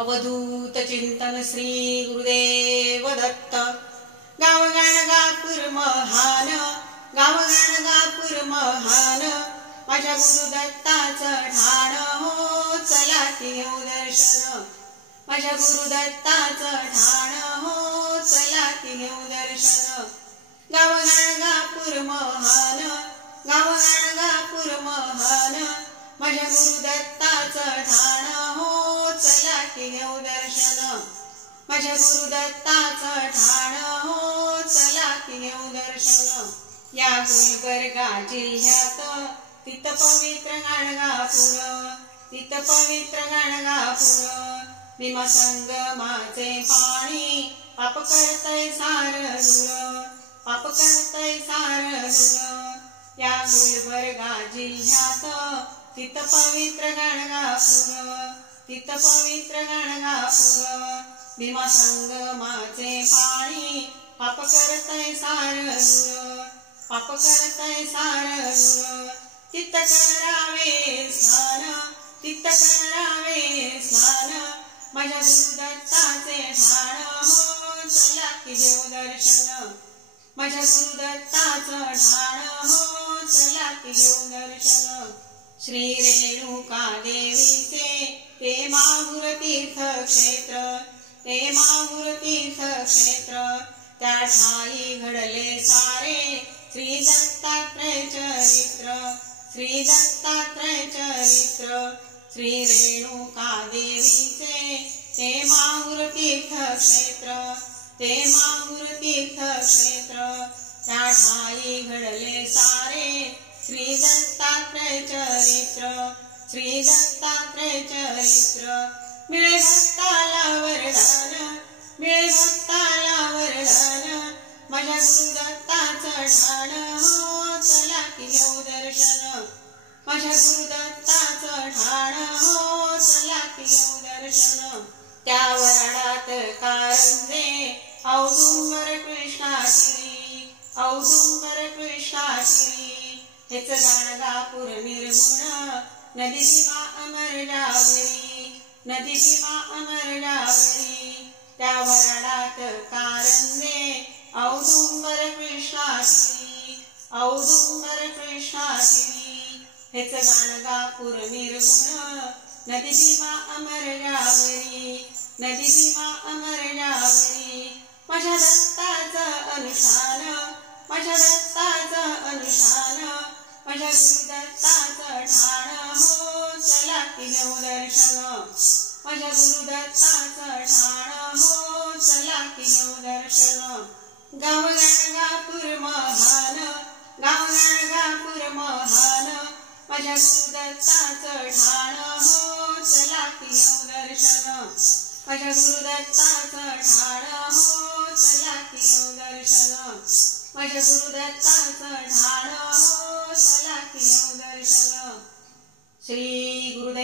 अवधूत चिंतन श्री गुरुदेव दत्त। गाव गाणगापूर महान, गाव गाणगापूर महान, माझ्या गुरुदत्ताचं ठाण हो, चला की घेऊ दर्शन। माझ्या गुरुदत्ताचं ठाण हो, चला की घेऊ दर्शन। गाव गाणगापूर महान, गाव गाणगापूर महान, माझ्या गुरुदत्ताचं ठाण हो, चला की घेऊ दर्शन। माझ्या गुरुदत्ताचं ठाण हो, चला की घेऊ दर्शन। या गुलबर्गा जिल्ह्यात तिथं पवित्र गाणगापूर, तिथं पवित्र गाणगापूर, भीमसंगमाचे पाणी पाप करतय सार दूर, पाप करतय सार दूर। या गुलबर्गा जिल्ह्यात तिथं पवित्र गाणगापूर, तिथं पवित्र गाणगापूर, भीमसंगमाचे पाणी पाप करतय सार दूर, पाप करतय सार दूर। तिथं करावे स्नान, तिथं करावे स्नान, माझ्या गुरुदत्ताचे ठाण हो, चला की घेऊ दर्शन। माझ्या गुरुदत्ताचं ठाण हो, चला की घेऊ दर्शन। श्री रेणुका देवीचे ते माहुर तीर्थक्षेत्र, ते माहुर तीर्थक्षेत्र, त्या ठाई घडले सारे श्री दत्तात्रय चरित्र, श्री दत्तात्रय चरित्र। श्री रेणुका देवीचे ते माहुर तीर्थक्षेत्र, ते माहुर तीर्थक्षेत्र, त्या ठाई घडले सारे श्री दत्तात्रय चरित्र, श्री दत्तात्रय चरित्र। मिळे भक्ताला वरदान, मिळे भक्ताला वरदान, माझ्या गुरुदत्ताचं ठाण हो, चला की घेऊ दर्शन। माझ्या गुरुदत्ताचं ठाण हो, चला की घेऊ दर्शन। त्या वराडात कारंजे औदुंबर कृष्णागिरी, औदुंबर कृष्णागिरी, हेच गाणगापूर निर्गुण, नदी भीमा अमर जावरी, नदी भीमा अमर जावरी। त्या वराडात कारंजे औदुंबर कृष्णागिरी, औदुंबर कृष्णागिरी, हेच गाणगापूर निर्गुण, नदी भीमा अमर जावरी, नदी भीमा अमर जावरी। माझ्या दत्ताचं अनुष्ठान, माझ्या दत्ताचं अनुष्ठान, माझ्या गुरुदत्ताचं ठाण हो, चला की घेऊ दर्शन। माझ्या गुरुदत्ताचं ठाण हो, चला की घेऊ दर्शन। गाव गाणगापूर महान, गाव गाणगापूर महान, माझ्या गुरुदत्ताचं ठाण हो, चला की घेऊ दर्शन। माझ्या गुरुदत्ताचं ठाण हो, चला की घेऊ दर्शन। माझ्या गुरुदत्ताचं ठाण हो, चला की घेऊ दर्शन। श्री गुरुदेव